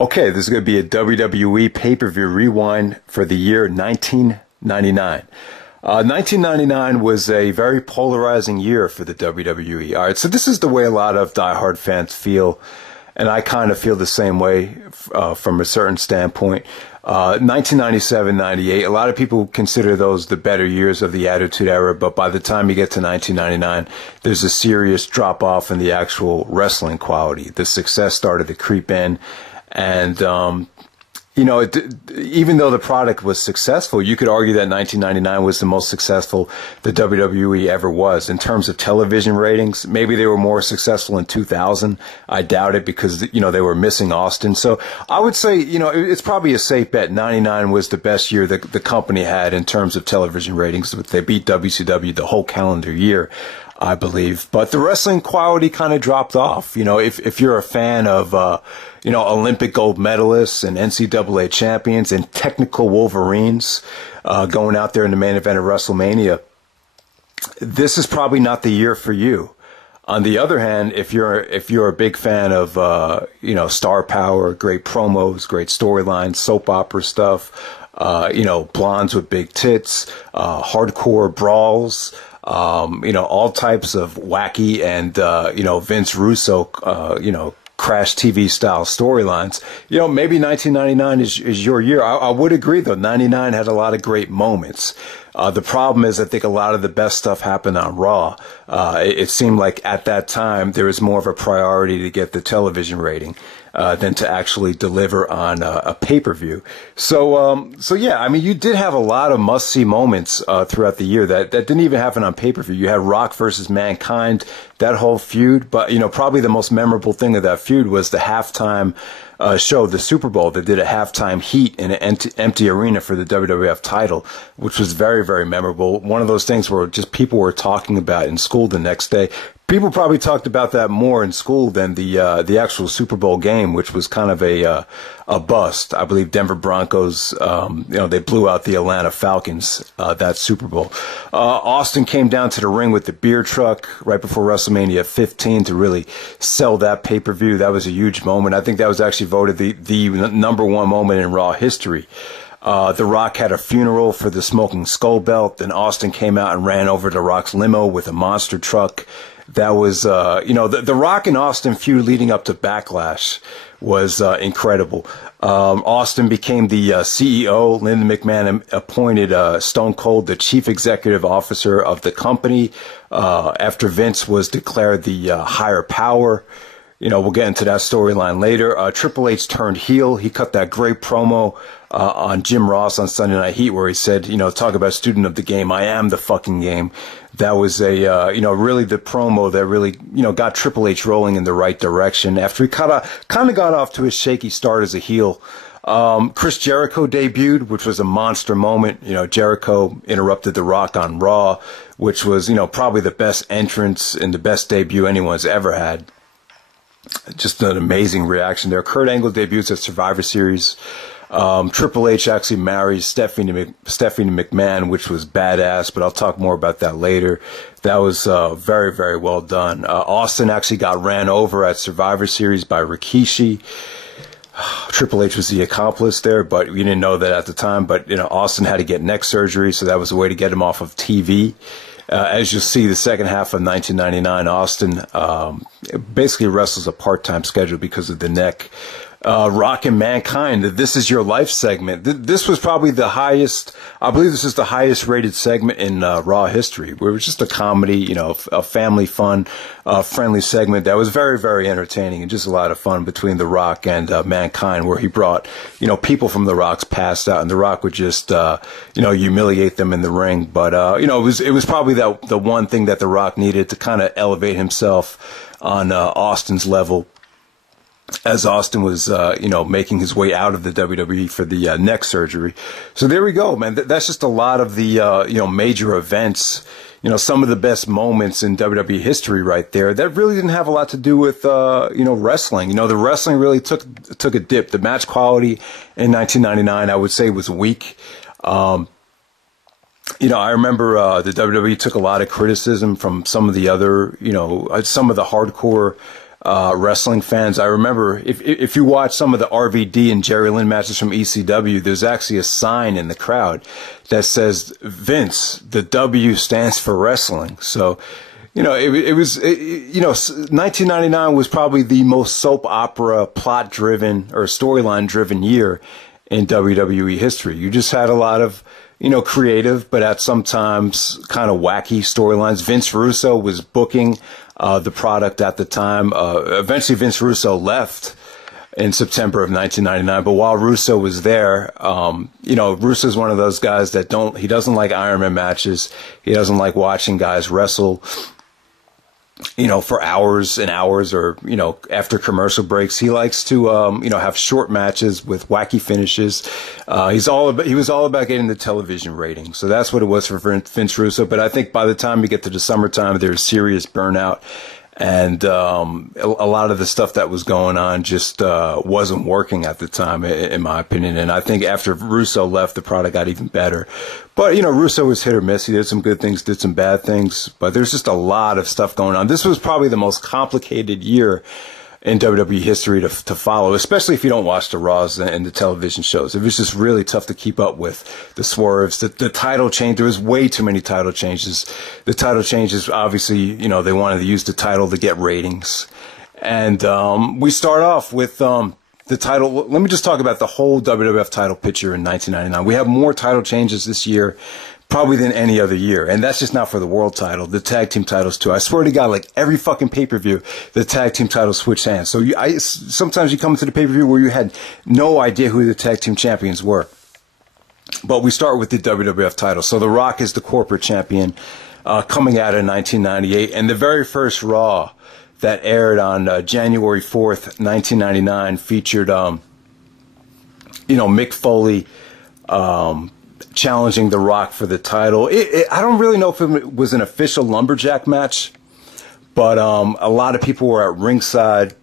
Okay, this is going to be a WWE pay-per-view rewind for the year 1999. 1999 was a very polarizing year for the WWE. All right, so this is the way a lot of diehard fans feel, and I kind of feel the same way from a certain standpoint. 1997, 98, a lot of people consider those the better years of the Attitude Era, but by the time you get to 1999, there's a serious drop-off in the actual wrestling quality. The success started to creep in. And, even though the product was successful, you could argue that 1999 was the most successful the WWE ever was in terms of television ratings. Maybe they were more successful in 2000. I doubt it because, they were missing Austin. So I would say, it's probably a safe bet. 99 was the best year that the company had in terms of television ratings. They beat WCW the whole calendar year, I believe. But the wrestling quality kind of dropped off. If you're a fan of, Olympic gold medalists and NCAA champions and technical Wolverines, going out there in the main event of Wrestlemania, this is probably not the year for you. On the other hand, if you're a big fan of, star power, great promos, great storylines, soap opera stuff, blondes with big tits, hardcore brawls, all types of wacky and, Vince Russo, Crash TV style storylines, maybe 1999 is your year. I would agree though. 99 had a lot of great moments. The problem is I think a lot of the best stuff happened on Raw. It seemed like at that time there was more of a priority to get the television rating than to actually deliver on a pay-per-view. So yeah, I mean, you did have a lot of must-see moments throughout the year that didn't even happen on pay-per-view. You had Rock versus Mankind, that whole feud, but probably the most memorable thing of that feud was the halftime show, the Super Bowl. They did a halftime heat in an empty arena for the WWF title, which was very, very memorable. One of those things where just people were talking about in school the next day. People probably talked about that more in school than the actual Super Bowl game, which was kind of a bust. I believe Denver Broncos, they blew out the Atlanta Falcons that Super Bowl. Austin came down to the ring with the beer truck right before WrestleMania 15 to really sell that pay-per-view. That was a huge moment. I think that was actually voted the number one moment in Raw history. The Rock had a funeral for the Smoking Skull belt. Then Austin came out and ran over the Rock's limo with a monster truck. That was, the Rock and Austin feud leading up to Backlash was incredible. Austin became the CEO. Linda McMahon appointed Stone Cold the chief executive officer of the company after Vince was declared the higher power. We'll get into that storyline later. Triple H turned heel. He cut that great promo on Jim Ross on Sunday Night Heat where he said, talk about student of the game. I am the fucking game. That was a, really the promo that really, got Triple H rolling in the right direction after he kind of got off to a shaky start as a heel. Chris Jericho debuted, which was a monster moment. Jericho interrupted The Rock on Raw, which was, probably the best entrance and the best debut anyone's ever had. Just an amazing reaction there. Kurt Angle debuts at Survivor Series. Triple H actually marries Stephanie McMahon, which was badass, but I'll talk more about that later. That was very, very well done. Austin actually got ran over at Survivor Series by Rikishi. Triple H was the accomplice there, but we didn't know that at the time. But, Austin had to get neck surgery, so that was a way to get him off of TV. As you'll see, the second half of 1999, Austin basically wrestles a part-time schedule because of the neck. Rock and Mankind, This Is Your Life segment. This was probably the highest, I believe this is the highest rated segment in Raw history. It was just a comedy, a family fun, friendly segment that was very, very entertaining and just a lot of fun between The Rock and Mankind, where he brought, people from The Rock's past out and The Rock would just, humiliate them in the ring. But, it was probably the one thing that The Rock needed to kind of elevate himself on Austin's level, as Austin was, making his way out of the WWE for the neck surgery. So there we go, man. That's just a lot of the, major events, some of the best moments in WWE history right there that really didn't have a lot to do with, wrestling. The wrestling really took a dip. The match quality in 1999, I would say, was weak. I remember the WWE took a lot of criticism from some of the other, some of the hardcore wrestling fans. I remember if you watch some of the RVD and Jerry Lynn matches from ECW, there's actually a sign in the crowd that says, Vince, the W stands for wrestling. So, you know, it was 1999 was probably the most soap opera plot driven or storyline driven year in WWE history. You just had a lot of, you know, creative, but at sometimes kind of wacky storylines. Vince Russo was booking the product at the time. Eventually Vince Russo left in September of 1999, but while Russo was there, you know, Russo's one of those guys that he doesn't like Iron Man matches. He doesn't like watching guys wrestle, you know, for hours and hours or, you know, after commercial breaks. He likes to, you know, have short matches with wacky finishes. He was all about getting the television ratings. So that's what it was for Vince Russo. But I think by the time you get to the summertime, there's serious burnout. And a lot of the stuff that was going on just wasn't working at the time, in my opinion. And I think after Russo left, the product got even better. But, you know, Russo was hit or miss. He did some good things, did some bad things. But there's just a lot of stuff going on. This was probably the most complicated year in WWE history to follow, especially if you don't watch the Raws and the television shows. It was just really tough to keep up with the swerves, the title change. There was way too many title changes. The title changes, obviously, you know, they wanted to use the title to get ratings. And we start off with the title. Let me just talk about the whole WWF title picture in 1999. We have more title changes this year probably than any other year. And that's just not for the world title, the tag team titles too. I swear to God, like every fucking pay-per-view, the tag team titles switch hands. So sometimes you come to the pay-per-view where you had no idea who the tag team champions were. But we start with the WWF title. So The Rock is the corporate champion, coming out in 1998. And the very first Raw that aired on January 4th, 1999 featured, you know, Mick Foley, challenging The Rock for the title. I don't really know if it was an official lumberjack match, but a lot of people were at ringside.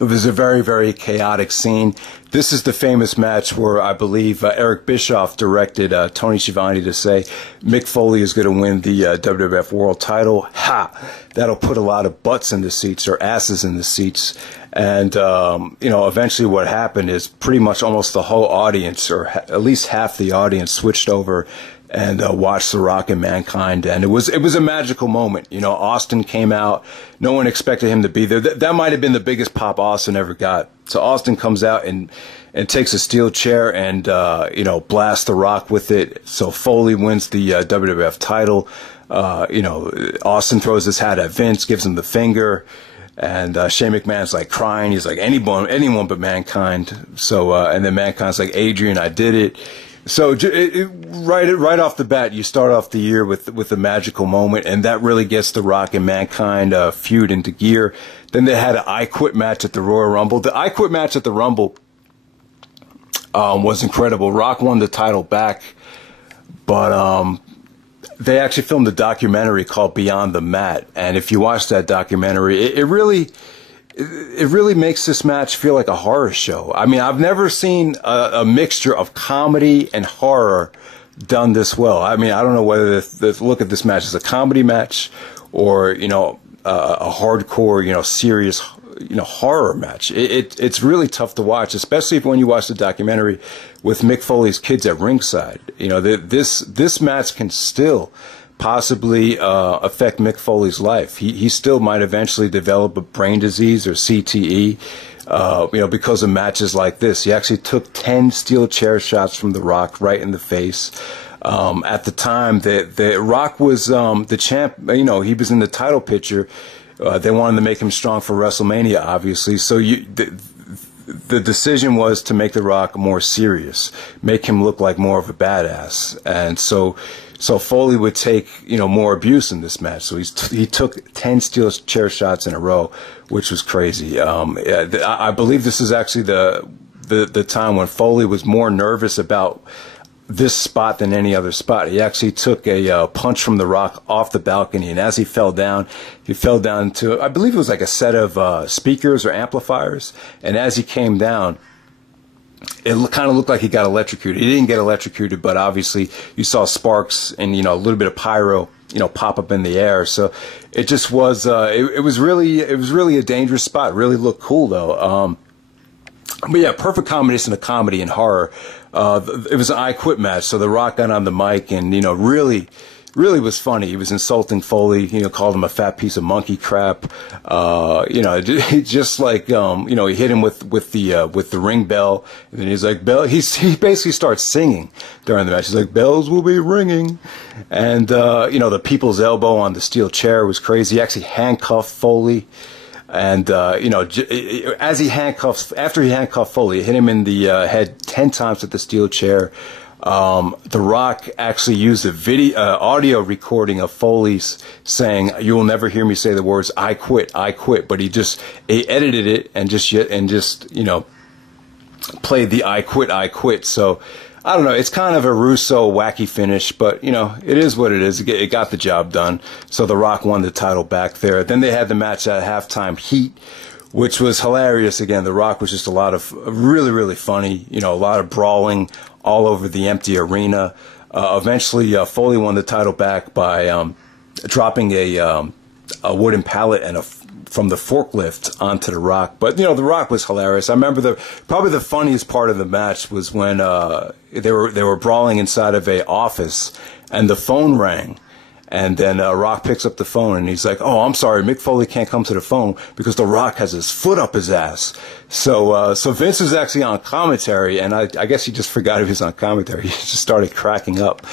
It was a very, very chaotic scene. This is the famous match where I believe Eric Bischoff directed Tony Schiavone to say Mick Foley is going to win the WWF World title. Ha! That'll put a lot of butts in the seats or asses in the seats. And, you know, eventually what happened is pretty much almost the whole audience, or at least half the audience, switched over and watched The Rock and Mankind. And it was a magical moment. You know, Austin came out. No one expected him to be there. That might have been the biggest pop Austin ever got. So Austin comes out and takes a steel chair and, you know, blasts The Rock with it. So Foley wins the WWF title. You know, Austin throws his hat at Vince, gives him the finger. And Shane McMahon's like crying. He's like, anyone but Mankind. So, and then Mankind's like, Adrian, I did it. So right off the bat, you start off the year with a magical moment, and that really gets The Rock and Mankind feud into gear. Then they had an I Quit match at the Royal Rumble. The I Quit match at the Rumble was incredible. Rock won the title back, but they actually filmed a documentary called Beyond the Mat, and if you watch that documentary, it really makes this match feel like a horror show. I mean, I've never seen a mixture of comedy and horror done this well. I mean, I don't know whether the look at this match is a comedy match or, you know, a hardcore, you know, serious, you know, horror match. It's really tough to watch, especially when you watch the documentary with Mick Foley's kids at ringside. You know, this match can still possibly affect Mick Foley's life. He still might eventually develop a brain disease or CTE, you know, because of matches like this. He actually took 10 steel chair shots from The Rock right in the face. At the time, the Rock was the champ. You know, he was in the title picture. They wanted to make him strong for Wrestlemania, obviously. So the decision was to make The Rock more serious, make him look like more of a badass, and so Foley would take, you know, more abuse in this match. So he took 10 steel chair shots in a row, which was crazy. I believe this is actually the time when Foley was more nervous about this spot than any other spot. He actually took a punch from The Rock off the balcony, and as he fell down to, I believe it was like a set of speakers or amplifiers, and as he came down, it kind of looked like he got electrocuted. He didn't get electrocuted, but obviously you saw sparks and, you know, a little bit of pyro pop up in the air. So it just was, it was really a dangerous spot. Really looked cool though. But yeah, perfect combination of comedy and horror. It was an I Quit match. So The Rock got on the mic and, really was funny. He was insulting Foley, called him a fat piece of monkey crap. Just like, he hit him with the ring bell. And then he's like, bell, he basically starts singing during the match. He's like, bells will be ringing. And, the people's elbow on the steel chair was crazy. He actually handcuffed Foley. And, after he handcuffed Foley, he hit him in the head 10 times with the steel chair. The Rock actually used a audio recording of Foley's saying, "You will never hear me say the words, I quit, I quit." But he edited it and just played the I quit. So, I don't know. It's kind of a Russo wacky finish, but, it is what it is. It got the job done. So The Rock won the title back there. Then they had the match at halftime, Heat, which was hilarious. Again, The Rock was just a lot of really, really funny, a lot of brawling all over the empty arena. Eventually, Foley won the title back by dropping a wooden pallet and from the forklift onto The Rock. But, The Rock was hilarious. I remember probably the funniest part of the match was when they were brawling inside of a office and the phone rang. And then Rock picks up the phone and he's like, "Oh, I'm sorry, Mick Foley can't come to the phone because The Rock has his foot up his ass." So Vince was actually on commentary, and I guess he just forgot he was on commentary. He just started cracking up.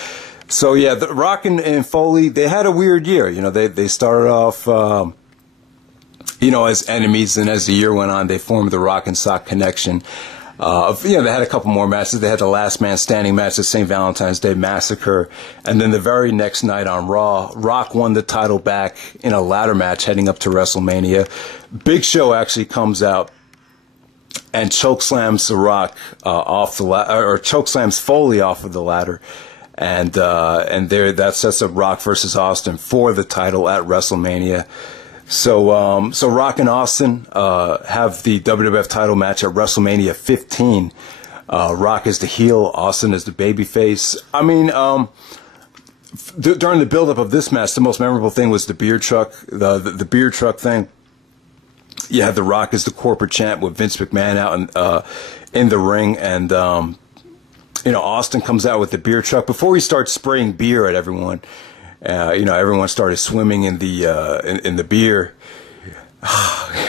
So yeah, The Rock and Foley, they had a weird year. They started off, as enemies, and as the year went on, they formed the Rock and Sock Connection. They had a couple more matches. They had the Last Man Standing match, the St. Valentine's Day Massacre. And then the very next night on Raw, Rock won the title back in a ladder match heading up to WrestleMania. Big Show actually comes out and chokeslams The Rock off the ladder, or chokeslams Foley off of the ladder. And that sets up Rock versus Austin for the title at WrestleMania. So Rock and Austin have the WWF title match at WrestleMania 15. Rock is the heel, Austin is the babyface. I mean, during the buildup of this match, the most memorable thing was the beer truck, the beer truck thing. You had The Rock as the corporate champ with Vince McMahon out in the ring, and Austin comes out with the beer truck before he starts spraying beer at everyone. Everyone started swimming in the beer.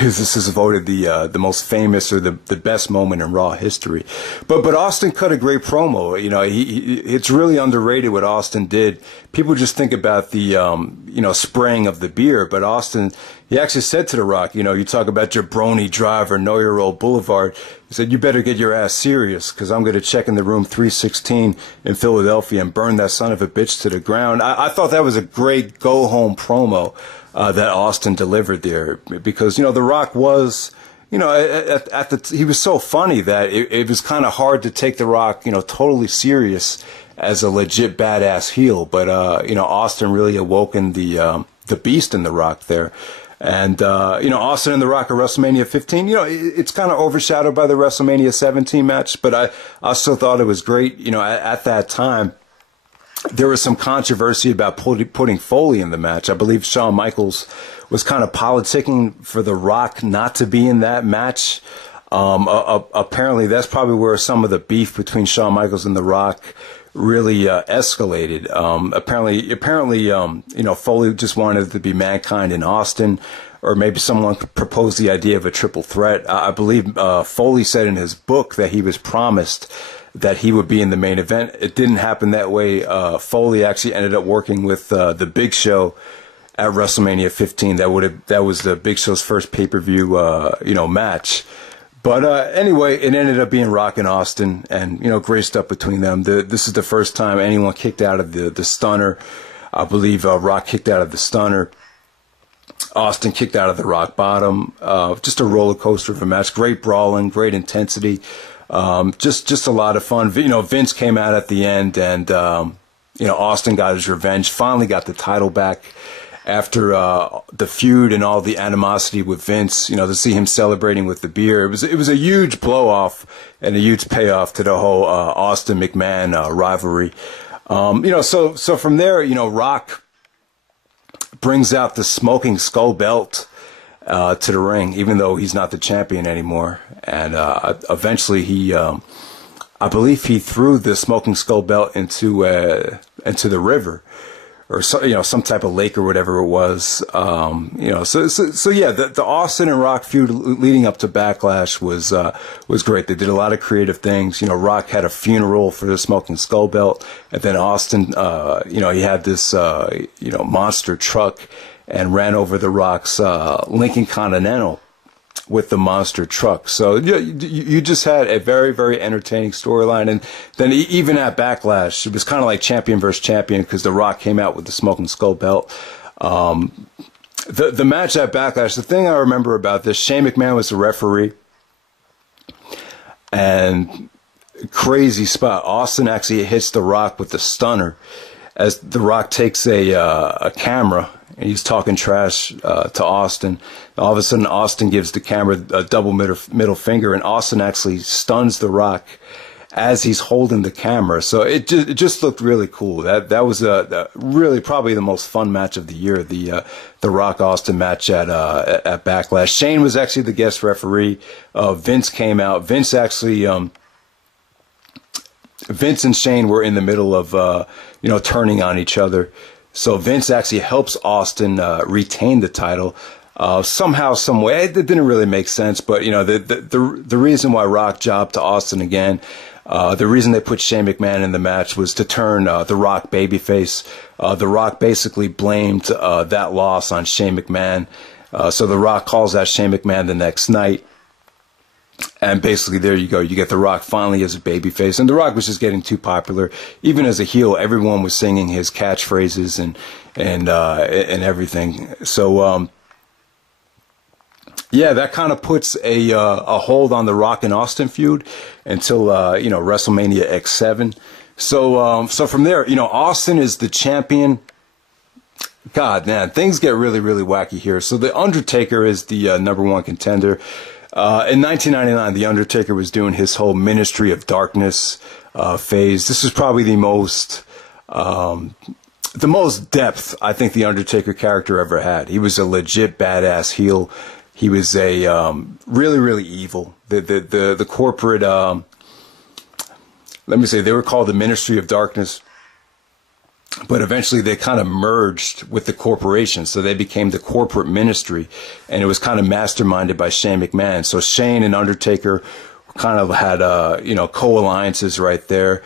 This is voted the most famous or the best moment in Raw history. But Austin cut a great promo. It's really underrated what Austin did. People just think about the spraying of the beer, but Austin, he actually said to The Rock, you talk about jabroni driver, know your old boulevard. He said, "You better get your ass serious, because I'm going to check in the room 316 in Philadelphia and burn that son of a bitch to the ground." I thought that was a great go-home promo that Austin delivered there, because, The Rock was, he was so funny that it was kind of hard to take The Rock, totally serious as a legit badass heel. But, Austin really awoken the beast in The Rock there. And, Austin and The Rock at WrestleMania 15, it's kind of overshadowed by the WrestleMania 17 match, but I still thought it was great. At that time, there was some controversy about putting Foley in the match. I believe Shawn Michaels was kind of politicking for The Rock not to be in that match. Apparently, that's probably where some of the beef between Shawn Michaels and The Rock really escalated. Apparently, Foley just wanted it to be Mankind and Austin, or maybe someone proposed the idea of a triple threat. I believe Foley said in his book that he was promised that he would be in the main event. It didn't happen that way. Foley actually ended up working with the Big Show at WrestleMania 15. That was the Big Show's first pay-per-view match. But anyway, it ended up being Rock and Austin, and great stuff between them. This is the first time anyone kicked out of the stunner. I believe Rock kicked out of the stunner. Austin kicked out of the rock bottom. Just a roller coaster of a match. Great brawling, great intensity. Just a lot of fun. Vince came out at the end, and Austin got his revenge. Finally got the title back after the feud and all the animosity with Vince. To see him celebrating with the beer, it was a huge blow off and a huge payoff to the whole Austin McMahon rivalry. So from there, Rock brings out the smoking skull belt to the ring, even though he's not the champion anymore. And eventually he, I believe he threw the smoking skull belt into the river, or so, some type of lake or whatever it was. So yeah, the Austin and Rock feud leading up to Backlash was great. They did a lot of creative things. Rock had a funeral for the smoking skull belt, and then Austin, he had this monster truck and ran over the Rock's Lincoln Continental with the monster truck. So you just had a very, very entertaining storyline. And then even at Backlash, it was kind of like champion versus champion, because The Rock came out with the smoking skull belt. The match at Backlash, the thing I remember about this, Shane McMahon was the referee, and crazy spot. Austin actually hits The Rock with the stunner as The Rock takes a camera, and he's talking trash to Austin. All of a sudden, Austin gives the camera a double middle finger, and Austin actually stuns The Rock as he's holding the camera. So it just looked really cool. That was really probably the most fun match of the year, the Rock Austin match at Backlash. Shane was actually the guest referee. Vince came out. Vince and Shane were in the middle of turning on each other. So Vince actually helps Austin retain the title somehow, some way. It didn't really make sense, but the reason why Rock jobbed to Austin again, the reason they put Shane McMahon in the match was to turn The Rock babyface. The Rock basically blamed that loss on Shane McMahon. So The Rock calls out Shane McMahon the next night. And basically, there you go. You get The Rock finally as a babyface. And The Rock was just getting too popular. Even as a heel, everyone was singing his catchphrases and everything. So, yeah, that kind of puts a hold on the Rock and Austin feud until, WrestleMania X7. So from there, Austin is the champion. God, man, things get really, really wacky here. So the Undertaker is the #1 contender. In 1999, The Undertaker was doing his whole Ministry of Darkness phase. This was probably the most depth I think The Undertaker character ever had. He was a legit badass heel. He was a really, really evil. The corporate, let me say, they were called the Ministry of Darkness. But eventually they kind of merged with the corporation, so they became the corporate ministry, and it was kind of masterminded by Shane McMahon. So Shane and Undertaker kind of had co-alliances right there.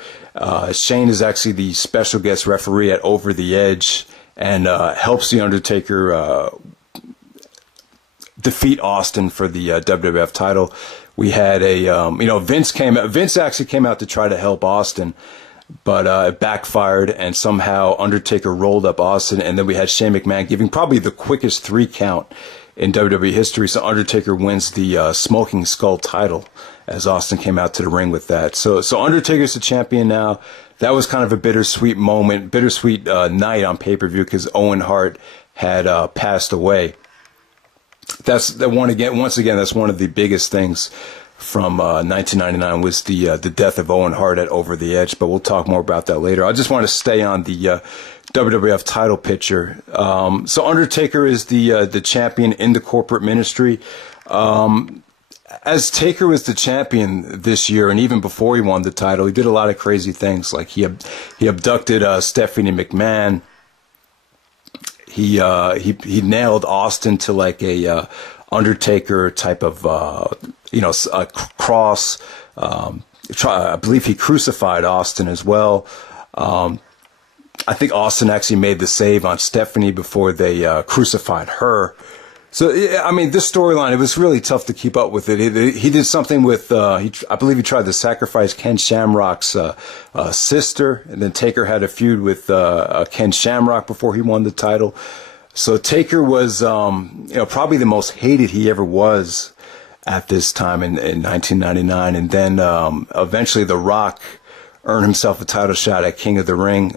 Shane is actually the special guest referee at Over the Edge, and helps the Undertaker defeat Austin for the WWF title. We had Vince actually came out to try to help Austin, but it backfired, and somehow Undertaker rolled up Austin, and then we had Shane McMahon giving probably the quickest 3 count in WWE history. So Undertaker wins the Smoking Skull title as Austin came out to the ring with that. So Undertaker's the champion now. That was kind of a bittersweet moment, bittersweet night on pay-per-view, because Owen Hart had passed away. Once again, that's one of the biggest things from 1999 was the death of Owen Hart at Over the Edge, but we'll talk more about that later. I just want to stay on the WWF title picture. So Undertaker is the champion in the corporate ministry. As Taker was the champion this year, and even before he won the title, he did a lot of crazy things. Like he abducted Stephanie McMahon. He nailed Austin to like a Undertaker type of a cross. I believe he crucified Austin as well. I think Austin actually made the save on Stephanie before they crucified her. So, I mean, this storyline, it was really tough to keep up with it. He did something with, I believe he tried to sacrifice Ken Shamrock's sister, and then Taker had a feud with Ken Shamrock before he won the title. So Taker was, probably the most hated he ever was at this time in 1999. And then eventually The Rock earned himself a title shot at King of the Ring.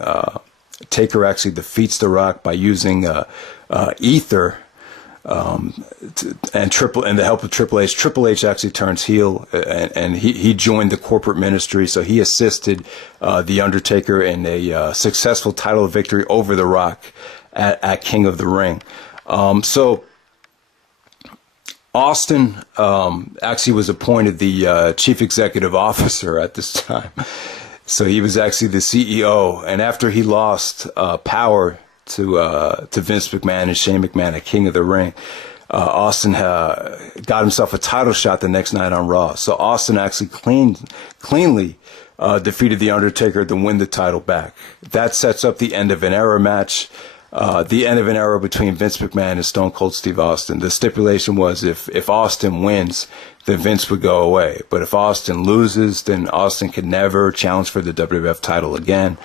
Taker actually defeats The Rock by using ether. And the help of Triple H. Triple H actually turns heel, and he joined the corporate ministry, so he assisted The Undertaker in a successful title victory over The Rock at King of the Ring. So Austin actually was appointed the chief executive officer at this time. So he was actually the CEO. And after he lost power to Vince McMahon and Shane McMahon at King of the Ring, Austin got himself a title shot the next night on Raw. So Austin actually cleanly defeated The Undertaker to win the title back. That sets up the end of an era match. The end of an era between Vince McMahon and Stone Cold Steve Austin. The stipulation was if Austin wins, then Vince would go away. But if Austin loses, then Austin could never challenge for the WWF title again.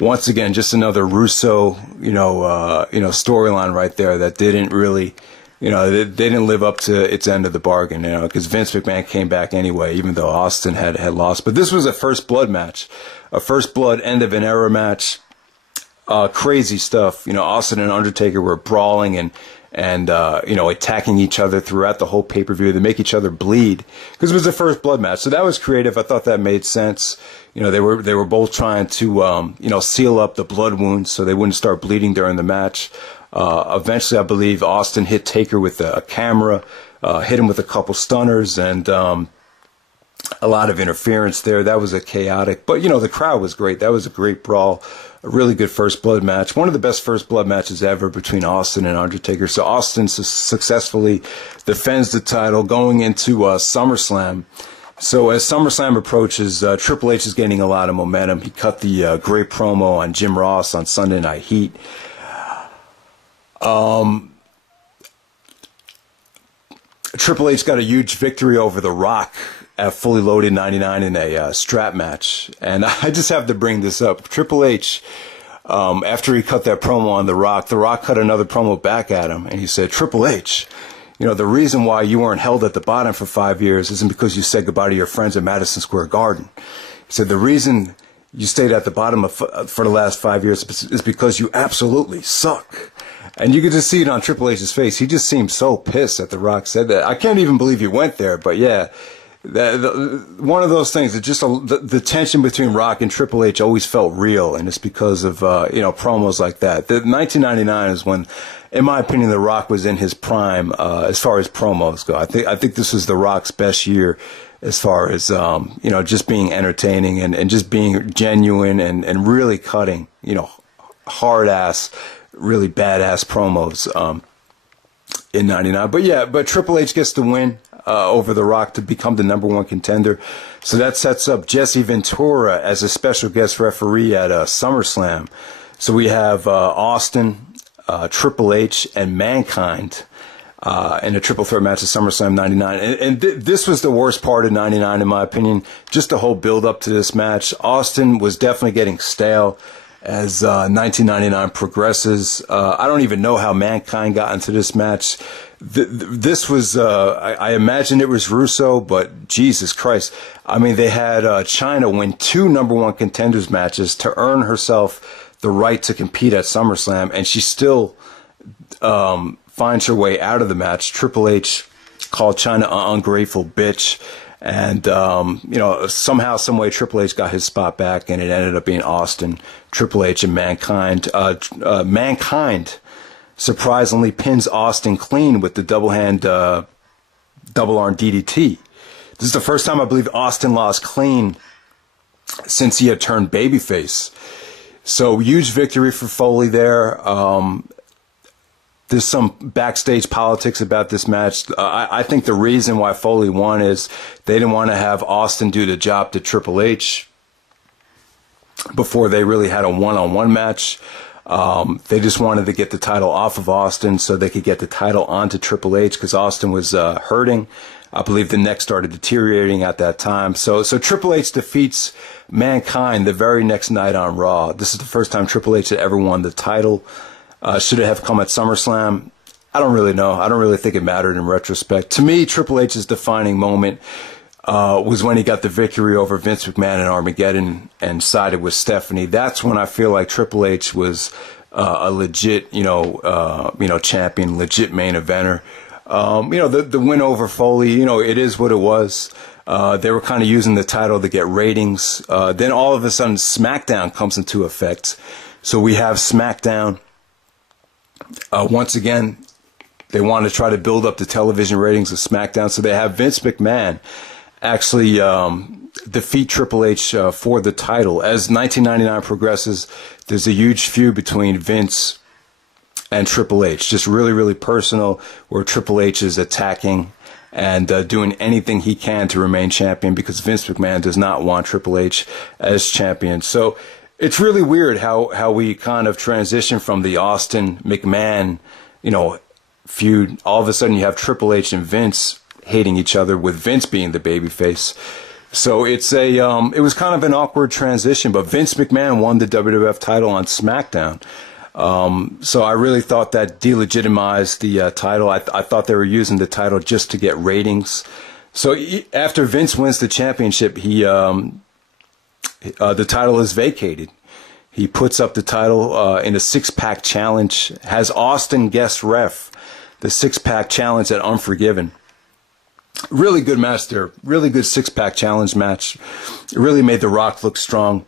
Once again, just another Russo, storyline right there that didn't really, they didn't live up to its end of the bargain, because Vince McMahon came back anyway, even though Austin had lost. But this was a first blood match, a first blood end of an era match. Crazy stuff. Austin and Undertaker were brawling and attacking each other throughout the whole pay-per-view. They make each other bleed because it was a first blood match. So that was creative. I thought that made sense. They were both trying to, seal up the blood wounds so they wouldn't start bleeding during the match. Eventually, I believe Austin hit Taker with a camera, hit him with a couple stunners, and a lot of interference there. That was a chaotic, but the crowd was great. That was a great brawl. A really good first blood match. One of the best first blood matches ever between Austin and Undertaker. So Austin successfully defends the title going into SummerSlam. So as SummerSlam approaches, Triple H is gaining a lot of momentum. He cut the great promo on Jim Ross on Sunday Night Heat. Triple H got a huge victory over The Rock at Fully Loaded 99 in a strap match. And I just have to bring this up. Triple H, after he cut that promo on The Rock cut another promo back at him. And he said, Triple H, the reason why you weren't held at the bottom for 5 years isn't because you said goodbye to your friends at Madison Square Garden. He said, the reason you stayed at the bottom for the last 5 years is because you absolutely suck. And you could just see it on Triple H's face. He just seemed so pissed that The Rock said that. I can't even believe he went there, but yeah. One of those things that just the tension between Rock and Triple H always felt real, and it's because of promos like that. The 1999 is when, in my opinion, The Rock was in his prime as far as promos go. I think this was The Rock's best year as far as just being entertaining and just being genuine and really cutting hard ass, really badass promos in '99. But Triple H gets the win over The Rock to become the #1 contender. So that sets up Jesse Ventura as a special guest referee at SummerSlam. So we have Austin, Triple H, and Mankind in a triple threat match at SummerSlam '99. And this was the worst part of '99, in my opinion. Just the whole build up to this match. Austin was definitely getting stale as 1999 progresses. I don't even know how Mankind got into this match. This was, I imagine it was Russo, but Jesus Christ. I mean, they had Chyna win 2 #1 contenders matches to earn herself the right to compete at SummerSlam, and she still finds her way out of the match. Triple H called Chyna an ungrateful bitch. And, somehow, some way Triple H got his spot back, and it ended up being Austin, Triple H, and Mankind. Mankind surprisingly pins Austin clean with the double arm DDT. This is the first time I believe Austin lost clean since he had turned babyface. So huge victory for Foley there. There's some backstage politics about this match. I think the reason why Foley won is they didn't want to have Austin do the job to Triple H before they really had a one-on-one match. They just wanted to get the title off of Austin so they could get the title onto Triple H because Austin was hurting. I believe the neck started deteriorating at that time. So Triple H defeats Mankind the very next night on Raw. This is the first time Triple H had ever won the title. Should it have come at SummerSlam? I don't really know. I don't really think it mattered in retrospect. To me, Triple H's defining moment was when he got the victory over Vince McMahon in Armageddon and sided with Stephanie. That's when I feel like Triple H was a legit, champion, legit main eventer. The win over Foley, it is what it was. They were kind of using the title to get ratings. Then all of a sudden, SmackDown comes into effect. So we have SmackDown Once again, they want to try to build up the television ratings of SmackDown, so they have Vince McMahon actually defeat Triple H for the title. As 1999 progresses, there's a huge feud between Vince and Triple H, just really, really personal, where Triple H is attacking and doing anything he can to remain champion because Vince McMahon does not want Triple H as champion. So it's really weird how we kind of transition from the Austin McMahon, feud. All of a sudden you have Triple H and Vince hating each other, with Vince being the babyface. So it's it was kind of an awkward transition, but Vince McMahon won the WWF title on SmackDown. So I really thought that delegitimized the title. I thought they were using the title just to get ratings. So after Vince wins the championship, the title is vacated. He puts up the title in a six-pack challenge, has Austin guest ref the six-pack challenge at Unforgiven. Really good match there. Really good six-pack challenge match. It really made The Rock look strong.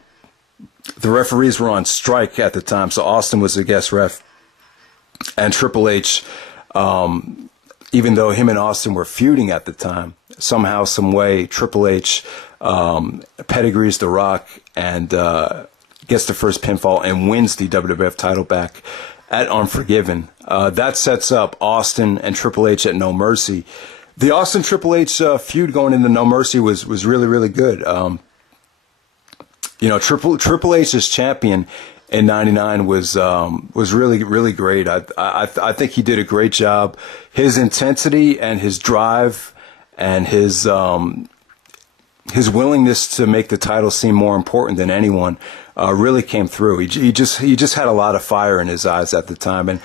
The referees were on strike at the time, so Austin was the guest ref. And Triple H, even though him and Austin were feuding at the time, somehow, some way, Triple H pedigrees The Rock and gets the first pinfall and wins the WWF title back at Unforgiven. That sets up Austin and Triple H at No Mercy. The Austin Triple H feud going into No Mercy was really, really good. Triple H as champion in '99 was really, really great. I think he did a great job. His intensity and his drive and his willingness to make the title seem more important than anyone really came through. He just had a lot of fire in his eyes at the time, and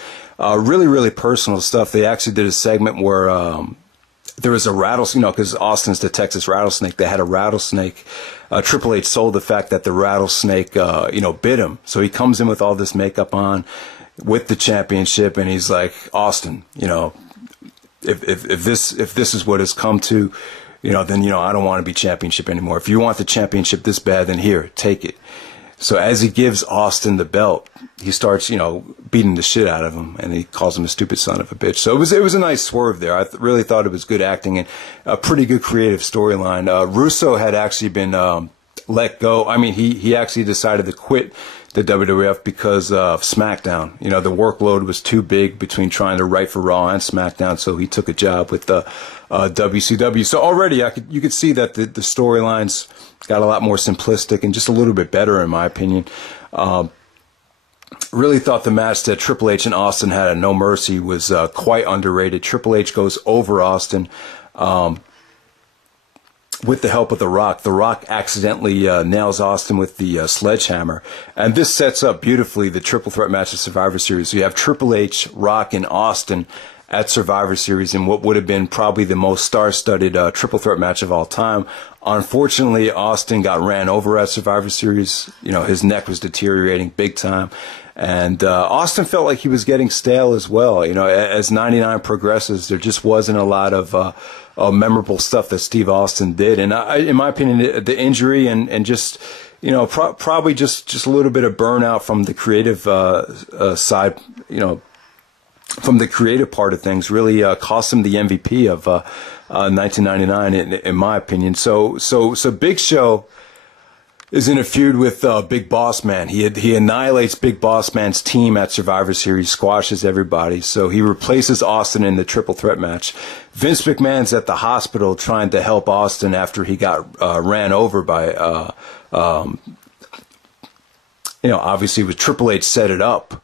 really, really personal stuff. They actually did a segment where there was a rattlesnake, because Austin's the Texas rattlesnake. They had a rattlesnake. Triple H sold the fact that the rattlesnake, bit him. So he comes in with all this makeup on, with the championship, and he's like, Austin, if this is what it's come to, then I don't want to be championship anymore. If you want the championship this bad, then here, take it. So as he gives Austin the belt, he starts, beating the shit out of him, and he calls him a stupid son of a bitch. So it was a nice swerve there. I really thought it was good acting and a pretty good creative storyline. Russo had actually been let go. I mean, he actually decided to quit the WWF because of SmackDown. The workload was too big between trying to write for Raw and SmackDown, so he took a job with WCW. So already you could see that the storylines got a lot more simplistic and just a little bit better, in my opinion. Really thought the match that Triple H and Austin had at No Mercy was quite underrated. Triple H goes over Austin with the help of The Rock. The Rock accidentally nails Austin with the sledgehammer. And this sets up beautifully the triple threat match of Survivor Series. So you have Triple H, Rock, and Austin at Survivor Series in what would have been probably the most star-studded triple threat match of all time. Unfortunately, Austin got ran over at Survivor Series. His neck was deteriorating big time. And Austin felt like he was getting stale as well. As '99 progresses, there just wasn't a lot of memorable stuff that Steve Austin did. And in my opinion, the injury and just, probably just a little bit of burnout from the creative side, from the creative part of things, really cost him the MVP of 1999, in my opinion. So Big Show is in a feud with Big Boss Man. He annihilates Big Boss Man's team at Survivor Series, squashes everybody. So he replaces Austin in the triple threat match. Vince McMahon's at the hospital trying to help Austin after he got ran over by, obviously with Triple H set it up.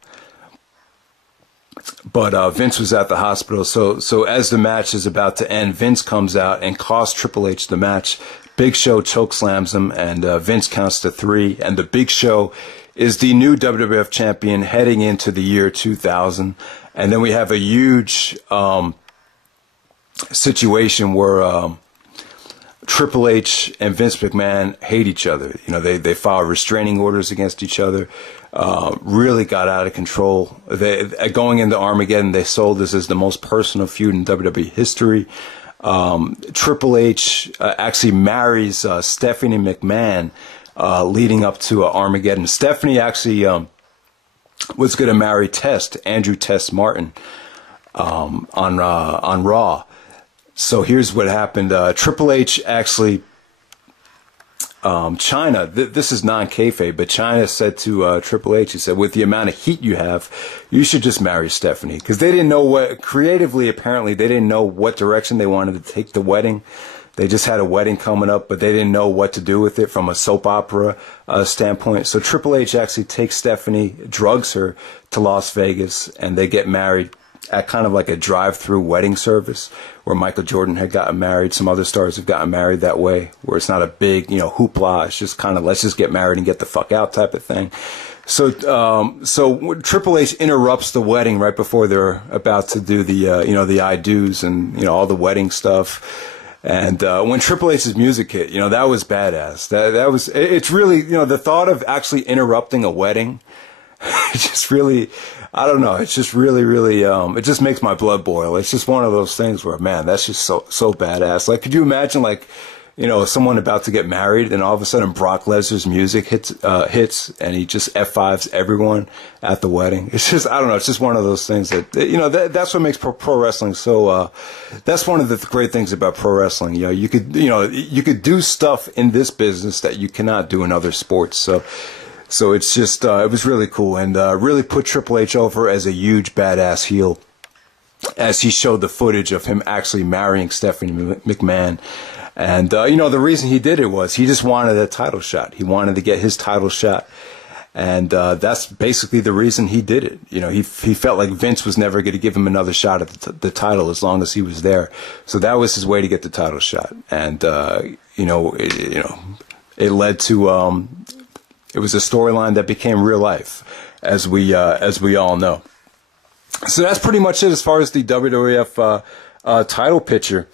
But Vince was at the hospital. So as the match is about to end, Vince comes out and costs Triple H the match. Big Show chokeslams him, and Vince counts to 3. And the Big Show is the new WWF champion heading into the year 2000. And then we have a huge situation where Triple H and Vince McMahon hate each other. They file restraining orders against each other. Really got out of control. Going into Armageddon, they sold this as the most personal feud in WWE history. Triple H actually marries Stephanie McMahon leading up to Armageddon. Stephanie actually was going to marry Andrew Test Martin, on Raw. So here's what happened. Triple H actually, China, this is non-kayfabe, but China said to Triple H, he said, with the amount of heat you have, you should just marry Stephanie. Because they didn't know creatively, apparently, they didn't know what direction they wanted to take the wedding. They just had a wedding coming up, but they didn't know what to do with it from a soap opera standpoint. So Triple H actually takes Stephanie, drugs her to Las Vegas, and they get married at kind of like a drive-through wedding service where Michael Jordan had gotten married. Some other stars have gotten married that way, where it's not a big, hoopla. It's just kind of, let's just get married and get the fuck out type of thing. So Triple H interrupts the wedding right before they're about to do the I do's and, all the wedding stuff. And when Triple H's music hit, that was badass. That was, it's really, the thought of actually interrupting a wedding, it's just really, I don't know, it's just really, really, it just makes my blood boil. It's just one of those things where, man, that's just so badass. Like, could you imagine, like, someone about to get married and all of a sudden Brock Lesnar's music hits and he just F5s everyone at the wedding. It's just, I don't know, it's just one of those things that, that's what makes pro wrestling so, that's one of the great things about pro wrestling. You could do stuff in this business that you cannot do in other sports. So it's just, it was really cool and, really put Triple H over as a huge badass heel as he showed the footage of him actually marrying Stephanie McMahon. And, the reason he did it was he just wanted a title shot. He wanted to get his title shot. And, that's basically the reason he did it. He felt like Vince was never going to give him another shot at the title as long as he was there. So that was his way to get the title shot. And, it led to, it was a storyline that became real life, as we all know. So that's pretty much it as far as the WWF, title picture.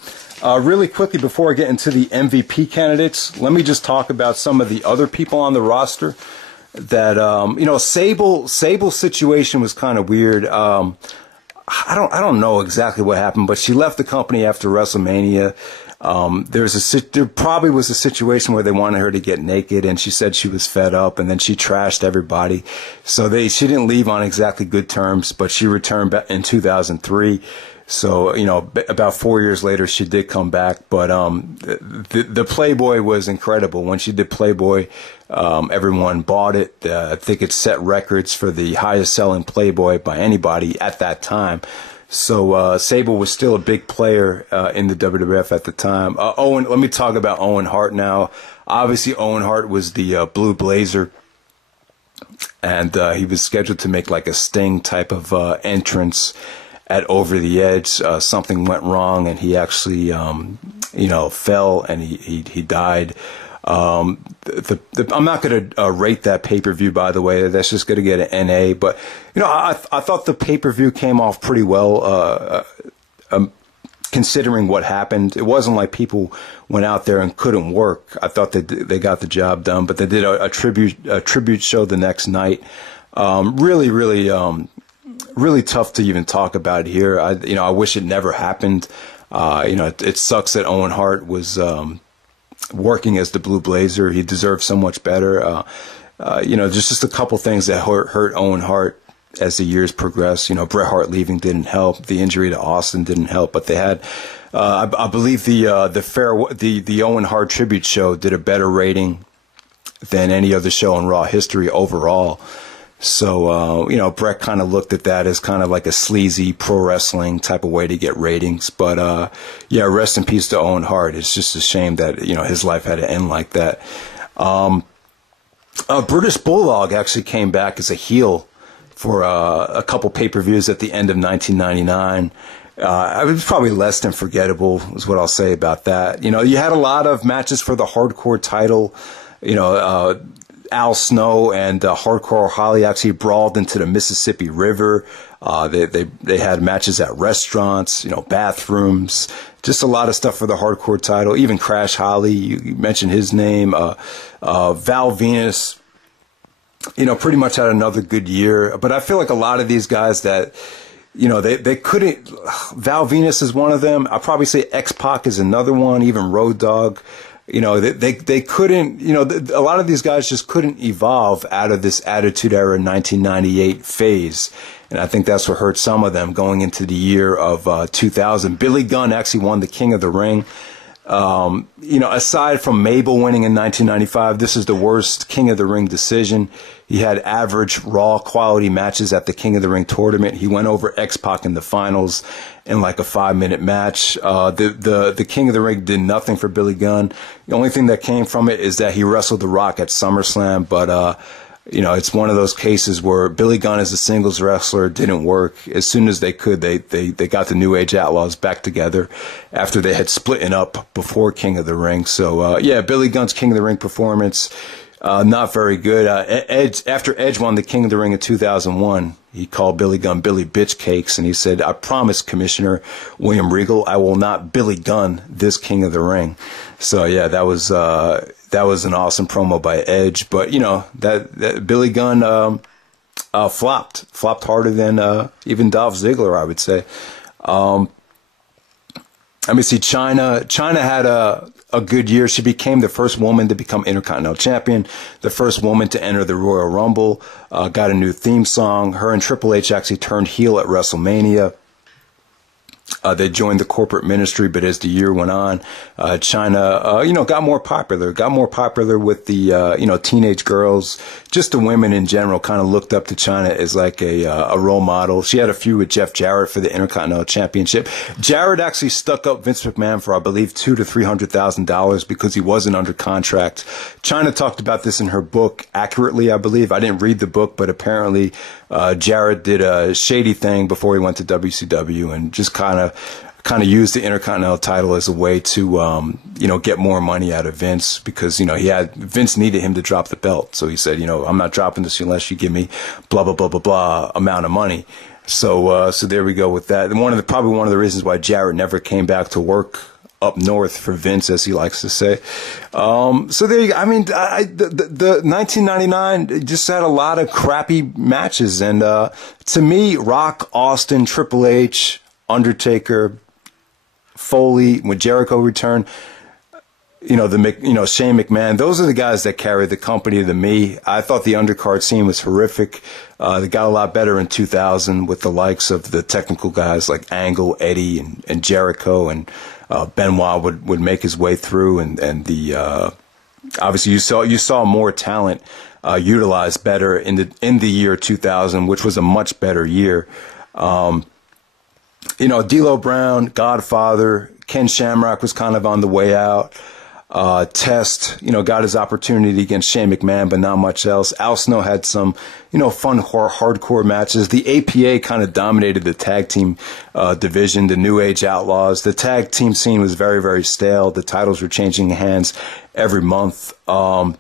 Really quickly, before I get into the MVP candidates, let me just talk about some of the other people on the roster that, Sable's situation was kind of weird. I don't know exactly what happened, but she left the company after WrestleMania. There probably was a situation where they wanted her to get naked and she said she was fed up and then she trashed everybody. So she didn't leave on exactly good terms, but she returned back in 2003. So, about 4 years later, she did come back, but, the Playboy was incredible. When she did Playboy, everyone bought it. I think it set records for the highest selling Playboy by anybody at that time. So, Sable was still a big player, in the WWF at the time. Let me talk about Owen Hart now. Obviously, Owen Hart was the, Blue Blazer. And, he was scheduled to make like a Sting type of, entrance at Over the Edge. Something went wrong and he actually, fell and he died. I'm not going to rate that pay-per-view, by the way. That's just going to get an NA. But, I thought the pay-per-view came off pretty well, considering what happened. It wasn't like people went out there and couldn't work. I thought they got the job done, but they did a tribute show the next night. Really, really, really tough to even talk about here. I wish it never happened. It sucks that Owen Hart was, working as the Blue Blazer. He deserved so much better. Just a couple things that hurt Owen Hart as the years progressed. Bret Hart leaving didn't help. The injury to Austin didn't help, but they had, I believe the Owen Hart tribute show did a better rating than any other show in Raw history overall. So, Bret kind of looked at that as kind of like a sleazy pro wrestling type of way to get ratings. But, rest in peace to Owen Hart. It's just a shame that, his life had to end like that. British Bulldog actually came back as a heel for, a couple pay-per-views at the end of 1999. It was probably less than forgettable is what I'll say about that. You had a lot of matches for the hardcore title, Al Snow and Hardcore Holly actually brawled into the Mississippi River. They had matches at restaurants, bathrooms, just a lot of stuff for the hardcore title. Even Crash Holly, you mentioned his name. Val Venus, pretty much had another good year. But I feel like a lot of these guys that, they couldn't. Val Venus is one of them. I'll probably say X-Pac is another one. Even Road Dogg. You know, they couldn't, you know, a lot of these guys just couldn't evolve out of this Attitude Era 1998 phase. And I think that's what hurt some of them going into the year of 2000. Billy Gunn actually won the King of the Ring. You know, aside from Mabel winning in 1995, this is the worst King of the Ring decision. He had average Raw quality matches at the King of the Ring tournament. He went over X-Pac in the finals in like a 5-minute match. The King of the Ring did nothing for Billy Gunn. The only thing that came from it is that he wrestled The Rock at SummerSlam, but, you know, it's one of those cases where Billy Gunn as a singles wrestler didn't work. As soon as they could, they got the New Age Outlaws back together after they had splitting up before King of the Ring. So, yeah, Billy Gunn's King of the Ring performance, not very good. After Edge won the King of the Ring in 2001, he called Billy Gunn Billy Bitch Cakes, and he said, "I promise, Commissioner William Regal, I will not Billy Gunn this King of the Ring." So, yeah, that was an awesome promo by Edge. But, you know, that Billy Gunn flopped harder than even Dolph Ziggler, I would say. Let me see, China had a good year. She became the first woman to become Intercontinental Champion, the first woman to enter the Royal Rumble, got a new theme song. Her and Triple H actually turned heel at WrestleMania. They joined the corporate ministry, but as the year went on, China, you know, got more popular with the, you know, teenage girls, just the women in general kind of looked up to China as like a role model. She had a feud with Jeff Jarrett for the Intercontinental Championship. Jarrett actually stuck up Vince McMahon for, I believe, $200,000 to $300,000 because he wasn't under contract. China talked about this in her book accurately, I believe. I didn't read the book, but apparently, Jarrett did a shady thing before he went to WCW and just kind of used the Intercontinental title as a way to, you know, get more money out of Vince because, you know, Vince needed him to drop the belt. So he said, you know, I'm not dropping this unless you give me blah, blah, blah, blah, blah amount of money. So there we go with that. And probably one of the reasons why Jarrett never came back to work up north for Vince, as he likes to say. So there you go. I mean, the 1999 just had a lot of crappy matches. And, to me, Rock, Austin, Triple H, Undertaker, Foley, when Jericho returned, you know, Shane McMahon, those are the guys that carried the company to me. I thought the undercard scene was horrific. They got a lot better in 2000 with the likes of the technical guys like Angle, Eddie, and Jericho, and Benoit would make his way through, and the obviously you saw more talent utilized better in the year 2000, which was a much better year. You know, D'Lo Brown, Godfather, Ken Shamrock was kind of on the way out. Test, you know, got his opportunity against Shane McMahon, but not much else. Al Snow had some, you know, fun hardcore matches. The APA kind of dominated the tag team division, the New Age Outlaws. The tag team scene was very, very stale. The titles were changing hands every month. The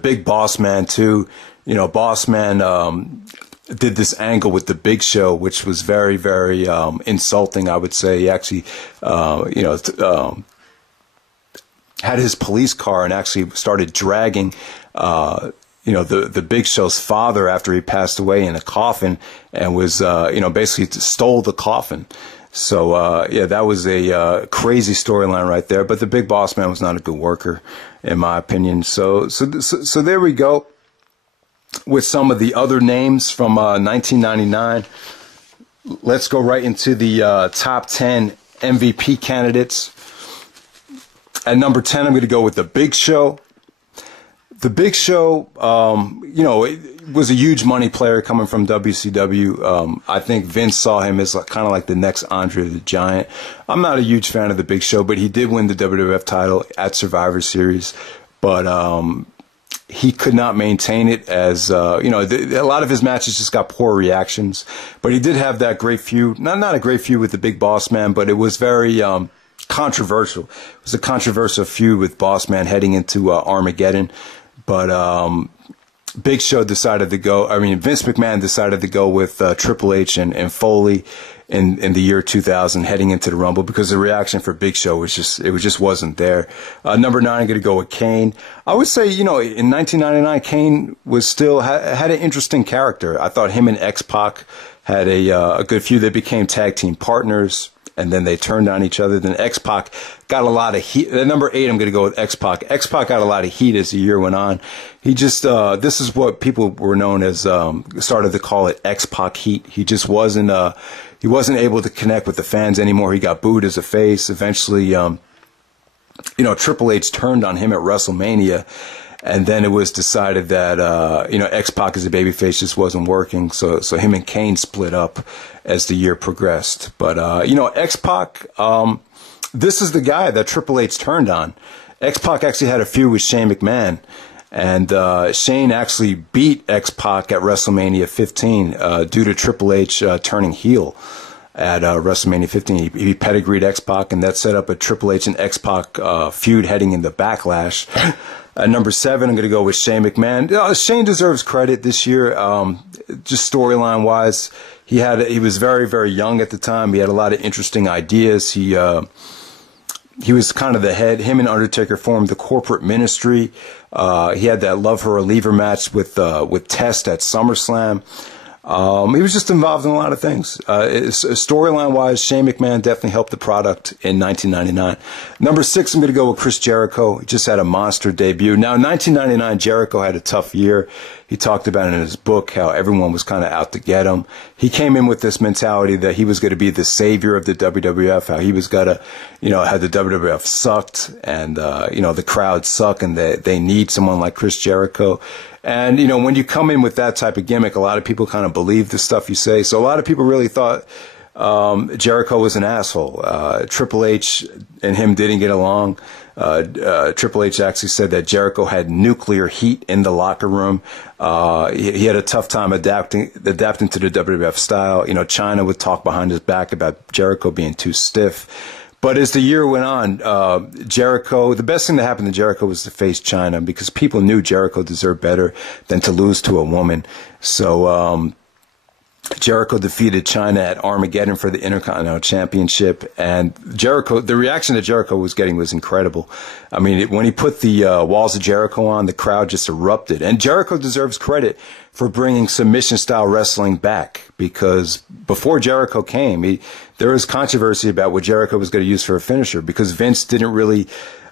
Big Boss Man, too. You know, Boss Man did this angle with the Big Show, which was very, very insulting, I would say. He actually, you know, had his police car and actually started dragging, you know, the Big Show's father after he passed away in a coffin, and was, you know, basically stole the coffin. So, yeah, that was a crazy storyline right there. But the Big Boss Man was not a good worker, in my opinion. So there we go with some of the other names from 1999. Let's go right into the top 10 MVP candidates. At number 10, I'm going to go with The Big Show. The Big Show, you know, it was a huge money player coming from WCW. I think Vince saw him as kind of like the next Andre the Giant. I'm not a huge fan of The Big Show, but he did win the WWF title at Survivor Series. But he could not maintain it, as, you know, a lot of his matches just got poor reactions. But he did have that great feud, not a great feud with the Big Boss Man, but it was very controversial. It was a controversial feud with Boss Man heading into Armageddon. But Big Show decided to go, I mean, Vince McMahon decided to go with Triple H and Foley in the year 2000 heading into the Rumble, because the reaction for Big Show was just wasn't there. Number 9, I'm going to go with Kane. I would say, you know, in 1999, Kane was still had an interesting character. I thought him and X-Pac had a good feud. They became tag team partners. and then they turned on each other. Then X-Pac got a lot of heat. At number 8, I'm going to go with X-Pac. X-Pac got a lot of heat as the year went on. He just, this is what people were known as, started to call it X-Pac heat. He just wasn't able to connect with the fans anymore. He got booed as a face. Eventually, Triple H turned on him at WrestleMania. And then it was decided that, X-Pac as a babyface just wasn't working. So him and Kane split up as the year progressed. But, X-Pac, this is the guy that Triple H turned on. X-Pac actually had a feud with Shane McMahon. And, Shane actually beat X-Pac at WrestleMania 15, due to Triple H, turning heel at, WrestleMania 15. He pedigreed X-Pac, and that set up a Triple H and X-Pac, feud heading into Backlash. At number 7, I'm going to go with Shane McMahon. Shane deserves credit this year. Just storyline wise, he was very, very young at the time. He had a lot of interesting ideas. He was kind of the head. Him and Undertaker formed the corporate ministry. He had that Love Her or Leave Her match with Test at SummerSlam. He was just involved in a lot of things. Storyline-wise, Shane McMahon definitely helped the product in 1999. Number 6, I'm going to go with Chris Jericho. He just had a monster debut. Now, in 1999, Jericho had a tough year. He talked about it in his book, how everyone was kind of out to get him. He came in with this mentality that he was going to be the savior of the WWF, how he was going to, how the WWF sucked and, the crowd suck and they need someone like Chris Jericho. And, when you come in with that type of gimmick, a lot of people kind of believe the stuff you say. So a lot of people really thought Jericho was an asshole. Triple H and him didn't get along. Triple H actually said that Jericho had nuclear heat in the locker room. He had a tough time adapting to the WWF style. China would talk behind his back about Jericho being too stiff. But as the year went on, Jericho, the best thing that happened to Jericho was to face China, because people knew Jericho deserved better than to lose to a woman. So, Jericho defeated China at Armageddon for the Intercontinental Championship, and the reaction that Jericho was getting was incredible. I mean, when he put the Walls of Jericho on, the crowd just erupted. And Jericho deserves credit for bringing submission-style wrestling back, because before Jericho came, there was controversy about what Jericho was going to use for a finisher, because Vince didn't really,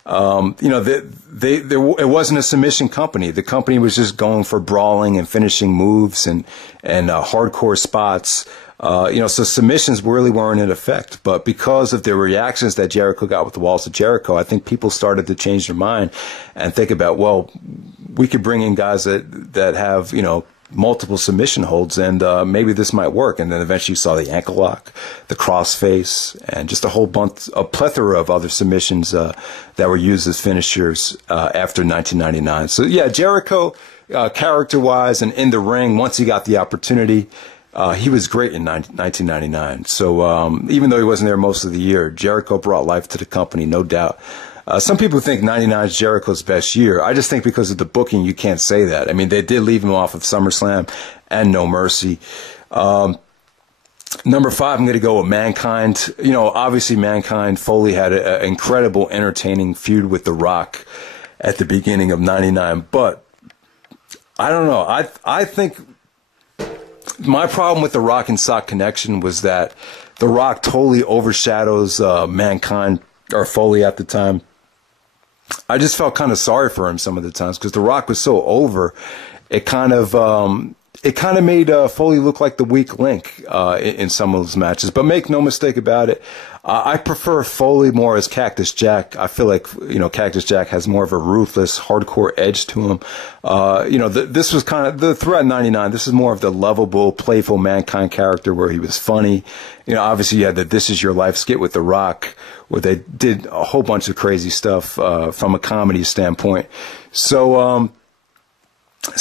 it wasn't a submission company. The company was just going for brawling and finishing moves and hardcore spots. So submissions really weren't in effect. But because of the reactions that Jericho got with the Walls of Jericho, I think people started to change their mind and think about, well, we could bring in guys that have, multiple submission holds, and maybe this might work. And then eventually you saw the ankle lock, the crossface, and just a plethora of other submissions that were used as finishers after 1999. So yeah, Jericho, character-wise and in the ring, once he got the opportunity, he was great in 1999. So even though he wasn't there most of the year, Jericho brought life to the company, no doubt. Some people think 99 is Jericho's best year. I just think because of the booking, you can't say that. I mean, they did leave him off of SummerSlam and No Mercy. Number 5, I'm going to go with Mankind. Obviously Mankind, Foley had an incredible, entertaining feud with The Rock at the beginning of 99. But I don't know. I think my problem with the Rock and Sock connection was that The Rock totally overshadows Mankind, or Foley at the time. I just felt kind of sorry for him some of the times, because The Rock was so over. It kind of made Foley look like the weak link in some of those matches. But make no mistake about it, I prefer Foley more as Cactus Jack. I feel like Cactus Jack has more of a ruthless, hardcore edge to him. This was kind of the throughout '99. This is more of the lovable, playful Mankind character where he was funny. Obviously you had the "This Is Your Life" skit with The Rock, where they did a whole bunch of crazy stuff from a comedy standpoint. So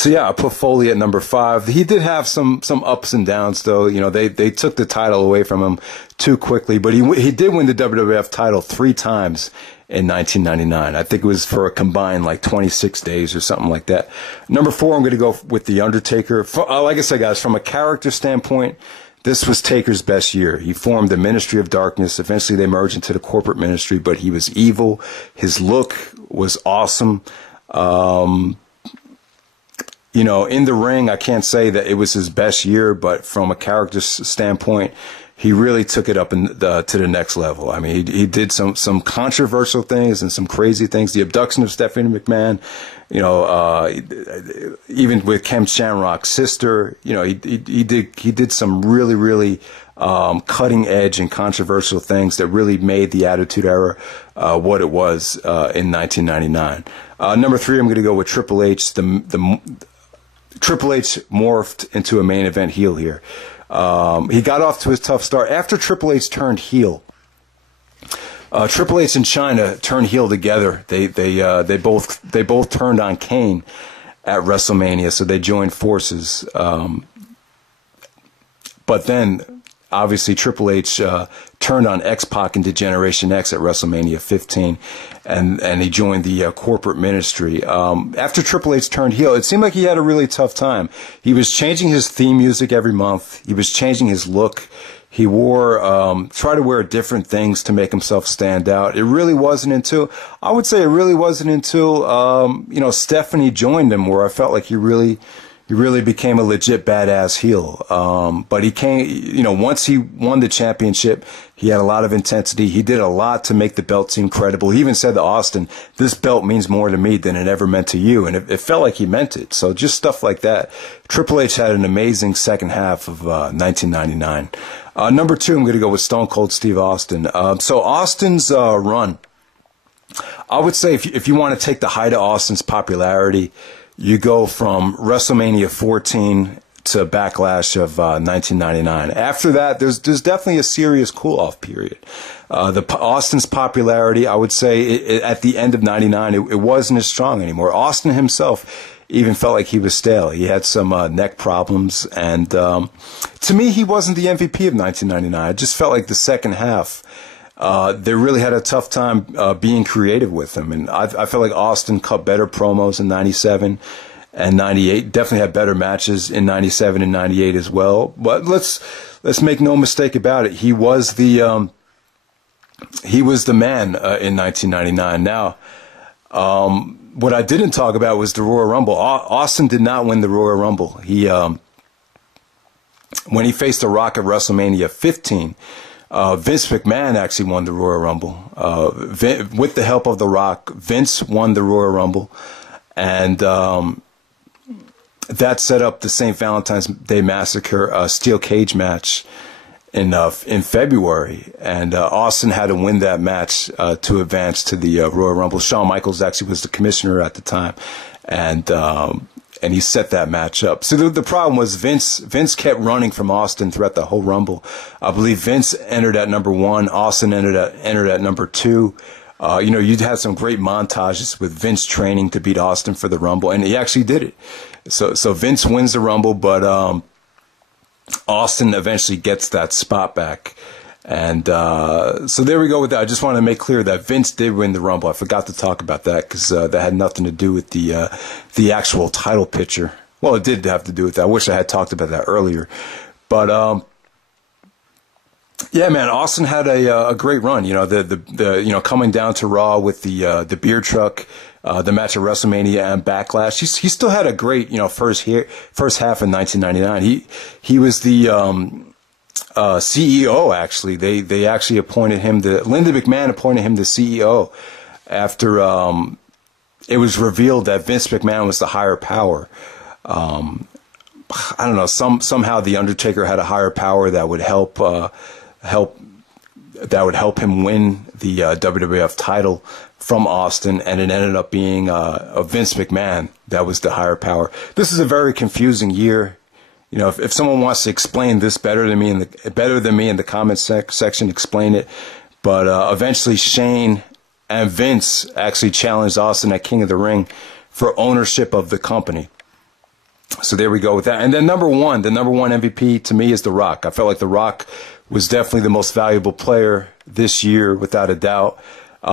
yeah, I put Foley at number 5. He did have some ups and downs, though. They took the title away from him too quickly, but he did win the WWF title 3 times in 1999. I think it was for a combined 26 days or something like that. Number 4, I'm going to go with The Undertaker. Like I said, guys, from a character standpoint, this was Taker's best year. He formed the Ministry of Darkness. Eventually they merged into the corporate ministry, but he was evil. His look was awesome. In the ring, I can't say that it was his best year, but from a character standpoint, he really took it up to the next level. I mean, he did some controversial things and some crazy things. The abduction of Stephanie McMahon, even with Kem Shamrock's sister, he did some really cutting edge and controversial things that really made the Attitude Era what it was in 1999. Number 3, I'm going to go with Triple H. Triple H morphed into a main event heel here. He got off to his tough start after Triple H turned heel. Triple H and China turned heel together. They both turned on Kane at WrestleMania, so they joined forces. But then, obviously, Triple H turned on X-Pac into Generation X at WrestleMania 15, and he joined the corporate ministry. After Triple H turned heel, it seemed like he had a really tough time. He was changing his theme music every month. He was changing his look. He tried to wear different things to make himself stand out. It really wasn't until Stephanie joined him where I felt like he really became a legit badass heel. But he came, once he won the championship, he had a lot of intensity. He did a lot to make the belt seem credible. He even said to Austin, "This belt means more to me than it ever meant to you." And it felt like he meant it. So just stuff like that. Triple H had an amazing second half of 1999. Number 2, I'm going to go with Stone Cold Steve Austin. So Austin's run, I would say if you want to take the height of Austin's popularity, you go from WrestleMania 14 to Backlash of 1999. After that, there's definitely a serious cool-off period. Austin's popularity, I would say, at the end of 99, it wasn't as strong anymore. Austin himself even felt like he was stale. He had some neck problems, and to me, he wasn't the MVP of 1999. I just felt like the second half, they really had a tough time being creative with him, and I felt like Austin cut better promos in 97 and 98. Definitely had better matches in 97 and 98 as well. But let's make no mistake about it. He was the man in 1999. Now, what I didn't talk about was the Royal Rumble. Austin did not win the Royal Rumble. He when he faced The Rock at WrestleMania 15. Vince McMahon actually won the Royal Rumble. With the help of The Rock, Vince won the Royal Rumble. And that set up the St. Valentine's Day Massacre steel cage match in February. And Austin had to win that match to advance to the Royal Rumble. Shawn Michaels actually was the commissioner at the time. And he set that match up. So the problem was Vince kept running from Austin throughout the whole Rumble. I believe Vince entered at number 1. Austin entered at number 2. You'd had some great montages with Vince training to beat Austin for the Rumble, and he actually did it. So Vince wins the Rumble, but Austin eventually gets that spot back. And so there we go with that. I just want to make clear that Vince did win the Rumble. I forgot to talk about that because that had nothing to do with the actual title picture. Well, it did have to do with that. I wish I had talked about that earlier. But yeah, man, Austin had a great run. Coming down to Raw with the beer truck, the match at WrestleMania and Backlash. He still had a great first half in 1999. He was the CEO, actually. They actually appointed him Linda McMahon appointed him the CEO after it was revealed that Vince McMahon was the higher power. I don't know, somehow the Undertaker had a higher power that would help him win the WWF title from Austin, and it ended up being a Vince McMahon that was the higher power. This is a very confusing year. If someone wants to explain this better than me in the comment section, explain it. But eventually Shane and Vince actually challenged Austin at King of the Ring for ownership of the company. So there we go with that. And then the number one MVP to me is The Rock. I felt like The Rock was definitely the most valuable player this year, without a doubt.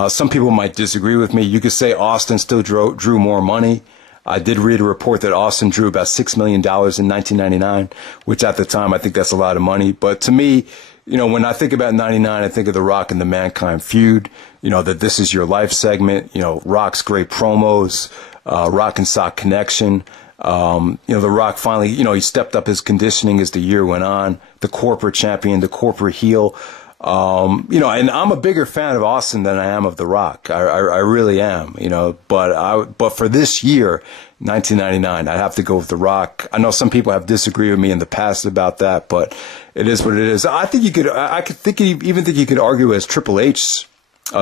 Some people might disagree with me. You could say Austin still drew more money. I did read a report that Austin drew about $6 million in 1999, which at the time I think that's a lot of money. But to me, when I think about 99, I think of The Rock and the Mankind feud, that This Is Your Life segment, Rock's great promos, Rock and Sock connection. The Rock finally, he stepped up his conditioning as the year went on, the corporate champion, the corporate heel. You know, and I'm a bigger fan of Austin than I am of The Rock. I really am, you know, but for this year, 1999, I'd have to go with The Rock. I know some people have disagreed with me in the past about that, but it is what it is. I think even think you could argue as Triple H,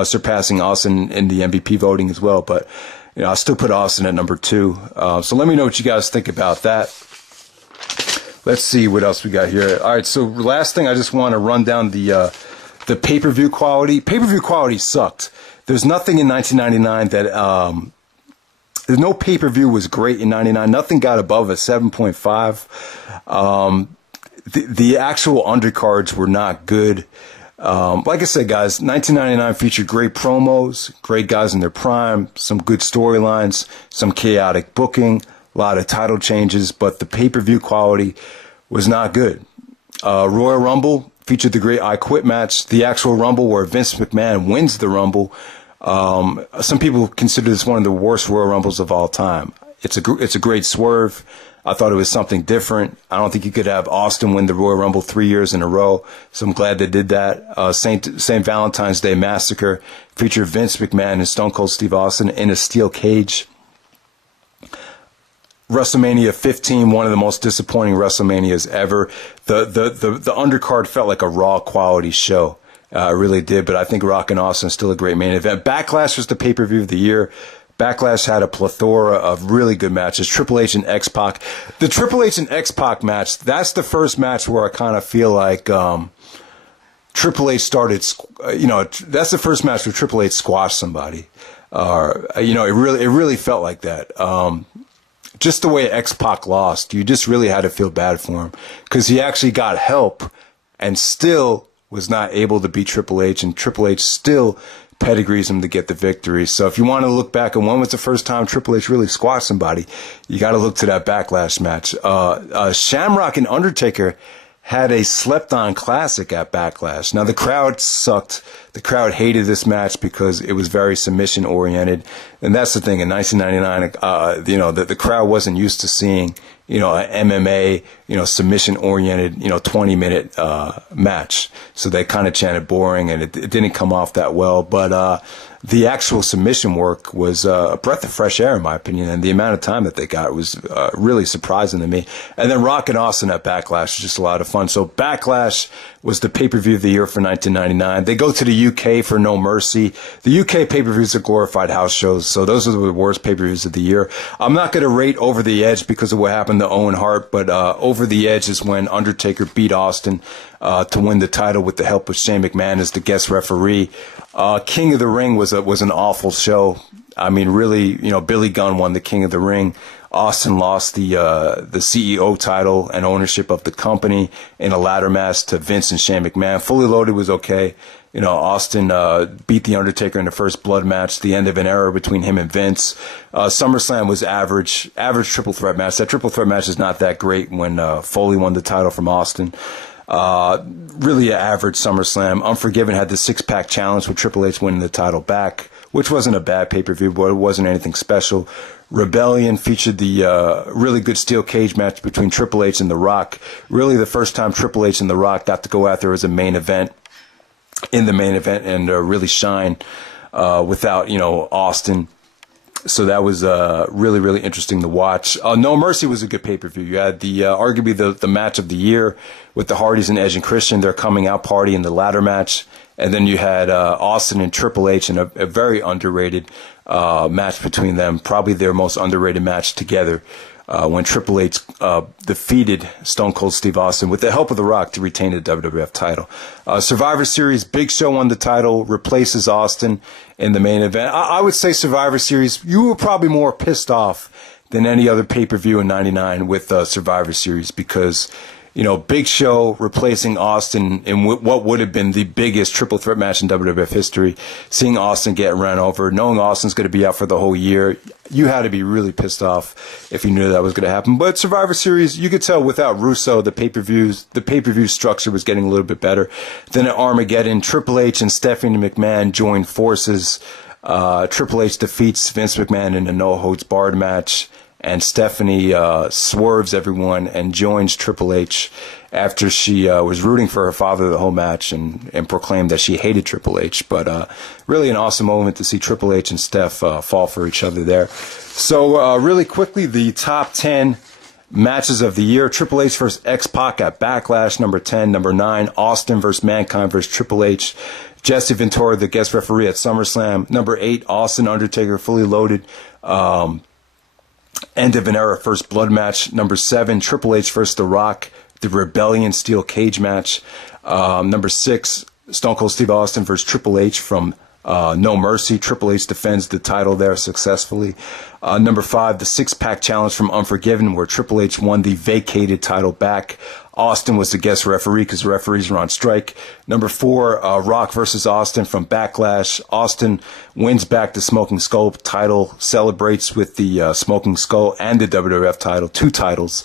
surpassing Austin in the MVP voting as well, but, you know, I still put Austin at number 2. So let me know what you guys think about that. Let's see what else we got here. All right, so last thing, I just want to run down the pay-per-view quality. Pay-per-view quality sucked. There's nothing in 1999 that there's no pay-per-view was great in 99. Nothing got above a 7.5. The actual undercards were not good. Like I said, guys, 1999 featured great promos, great guys in their prime, some good storylines, some chaotic booking, a lot of title changes, but the pay-per-view quality was not good. Royal Rumble featured the great I Quit match, the actual Rumble where Vince McMahon wins the Rumble. Some people consider this one of the worst Royal Rumbles of all time. It's a great swerve. I thought it was something different. I don't think you could have Austin win the Royal Rumble 3 years in a row, so I'm glad they did that. St. Valentine's Day Massacre featured Vince McMahon and Stone Cold Steve Austin in a steel cage. WrestleMania 15, one of the most disappointing WrestleManias ever. The undercard felt like a Raw quality show. It really did, but I think Rock and Austin is still a great main event. Backlash was the pay-per-view of the year. Backlash had a plethora of really good matches. Triple H and X-Pac. The Triple H and X-Pac match, that's the first match where I kind of feel like Triple H started, you know, that's the first match where Triple H squashed somebody. You know, it really felt like that. Just the way X-Pac lost, you just really had to feel bad for him because he actually got help and still was not able to beat Triple H, and Triple H still pedigrees him to get the victory. So if you want to look back at when was the first time Triple H really squashed somebody, you got to look to that Backlash match. Shamrock and Undertaker had a slept-on classic at Backlash. Now, the crowd sucked. The crowd hated this match because it was very submission-oriented. And that's the thing. In 1999, you know, the crowd wasn't used to seeing, you know, an MMA, you know, submission-oriented, you know, 20-minute match. So they kind of chanted boring, and it didn't come off that well. But the actual submission work was a breath of fresh air, in my opinion, and the amount of time that they got was really surprising to me. And then Rock and Austin at Backlash was just a lot of fun. So Backlash was the pay-per-view of the year for 1999. They go to the UK for No Mercy. The UK pay-per-views are glorified house shows, so those are the worst pay-per-views of the year. I'm not going to rate Over the Edge because of what happened to Owen Hart, but Over the Edge is when Undertaker beat Austin to win the title with the help of Shane McMahon as the guest referee. King of the Ring was an awful show. I mean, really, you know, Billy Gunn won the King of the Ring. Austin lost the CEO title and ownership of the company in a ladder match to Vince and Shane McMahon. Fully Loaded was okay. You know, Austin beat The Undertaker in the first blood match, the end of an era between him and Vince. SummerSlam was average triple threat match. That triple threat match is not that great when Foley won the title from Austin. Really an average SummerSlam. Unforgiven had the six-pack challenge with Triple H winning the title back, which wasn't a bad pay-per-view, but it wasn't anything special. Rebellion featured the really good steel cage match between Triple H and The Rock. Really the first time Triple H and The Rock got to go out there as a main event, in the main event, and really shine without, you know, Austin. So that was really, really interesting to watch. No Mercy was a good pay-per-view. You had the arguably the match of the year with the Hardys and Edge and Christian, their coming out party in the ladder match. And then you had Austin and Triple H in a very underrated match between them, probably their most underrated match together, when Triple H defeated Stone Cold Steve Austin with the help of The Rock to retain the WWF title. Survivor Series, Big Show won the title, replaces Austin in the main event. I would say Survivor Series, you were probably more pissed off than any other pay-per-view in 99 with Survivor Series because, you know, Big Show replacing Austin in what would have been the biggest triple threat match in WWF history, seeing Austin get ran over, knowing Austin's going to be out for the whole year, you had to be really pissed off if you knew that was going to happen. But Survivor Series, you could tell without Russo, the pay-per-view structure was getting a little bit better. Then at Armageddon, Triple H and Stephanie McMahon joined forces. Triple H defeats Vince McMahon in a no-holds-barred match, and Stephanie swerves everyone and joins Triple H after she was rooting for her father the whole match and proclaimed that she hated Triple H. But really an awesome moment to see Triple H and Steph fall for each other there. So really quickly, the top 10 matches of the year: Triple H versus X-Pac at Backlash, number 10. Number 9, Austin versus Mankind versus Triple H. Jesse Ventura, the guest referee at SummerSlam. Number 8, Austin Undertaker, Fully Loaded. End of an era first blood match. Number 7, Triple H versus The Rock, the Rebellion steel cage match. Number 6, Stone Cold Steve Austin versus Triple H from No Mercy. Triple H defends the title there successfully. Number 5, the six-pack challenge from Unforgiven, where Triple H won the vacated title back. Austin was the guest referee because the referees were on strike. Number 4, Rock versus Austin from Backlash. Austin wins back the Smoking Skull title, celebrates with the Smoking Skull and the WWF title, 2 titles.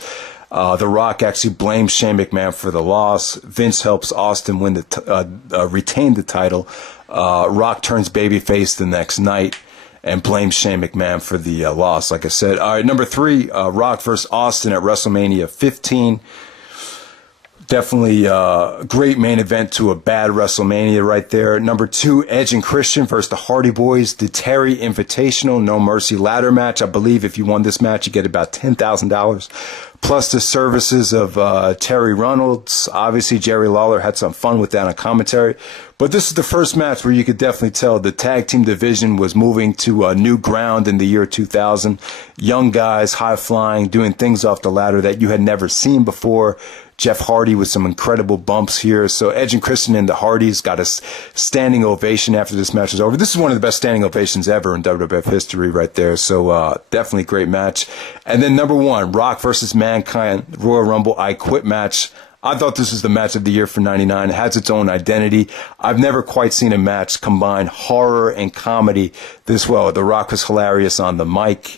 The Rock actually blames Shane McMahon for the loss. Vince helps Austin win retain the title. Rock turns babyface the next night and blames Shane McMahon for the loss, like I said. All right, number 3, Rock versus Austin at WrestleMania 15. Definitely a great main event to a bad WrestleMania right there. Number 2, Edge and Christian versus the Hardy Boys, the Terri Invitational No Mercy ladder match. I believe if you won this match, you get about $10,000. Plus the services of Terry Reynolds. Obviously, Jerry Lawler had some fun with that on commentary. But this is the first match where you could definitely tell the tag team division was moving to new ground in the year 2000. Young guys, high-flying, doing things off the ladder that you had never seen before. Jeff Hardy with some incredible bumps here. So Edge and Christian and the Hardys got a standing ovation after this match was over. This is one of the best standing ovations ever in WWF history right there. So definitely a great match. And then number 1, Rock versus Mankind, Royal Rumble I Quit match. I thought this was the match of the year for 99. It has its own identity. I've never quite seen a match combine horror and comedy this well. The Rock was hilarious on the mic.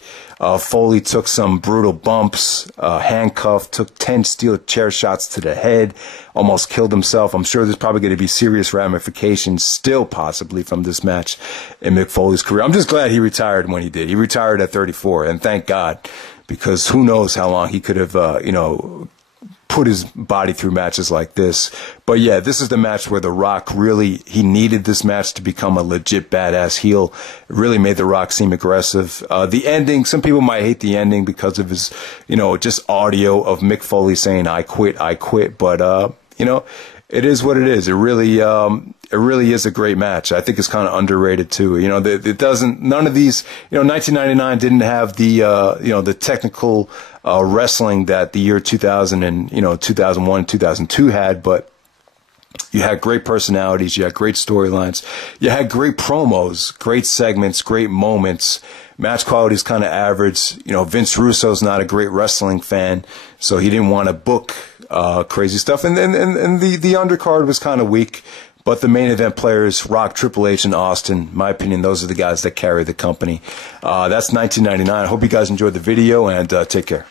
Foley took some brutal bumps, handcuffed, took 10 steel chair shots to the head, almost killed himself. I'm sure there's probably going to be serious ramifications still possibly from this match in Mick Foley's career. I'm just glad he retired when he did. He retired at 34, and thank God, because who knows how long he could have, put his body through matches like this. But yeah, this is the match where The Rock really, he needed this match to become a legit badass heel. It really made The Rock seem aggressive. The ending, some people might hate the ending because of his, just audio of Mick Foley saying, I quit. But, it is what it is. It really is a great match. I think it's kind of underrated too. None of these, 1999 didn't have the technical wrestling that the year 2000 and 2001, 2002 had, but you had great personalities, you had great storylines, you had great promos, great segments, great moments. Match quality is kind of average. Vince Russo's not a great wrestling fan, so he didn't want to book crazy stuff. And the undercard was kind of weak. But the main event players, Rock, Triple H, and Austin, in my opinion, those are the guys that carry the company. That's 1999. I hope you guys enjoyed the video, and take care.